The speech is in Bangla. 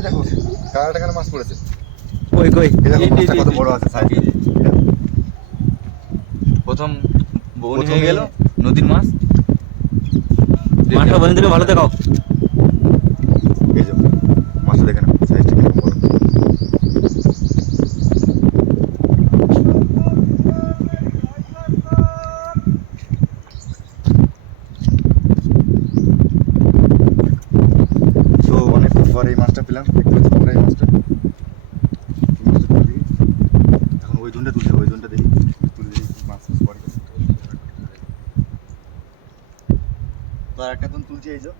দেখো মাছ পড়েছে কই কই? কত বড় আছে সাইজ প্রথম বউনি হয়ে গেল নদীর মাছ। মাছটা দিলে ভালো দেখাও। এই যে মাছটা দেখে না সাইজটা কেমন বড় তো পর এই মাছটা পেলাম। দেখতে এই মাছটা? ওই জনটা তুলতে ওই জনটা দেখি। তুলে মাছ পরে তো আর একটা জন তুলছি এই যে।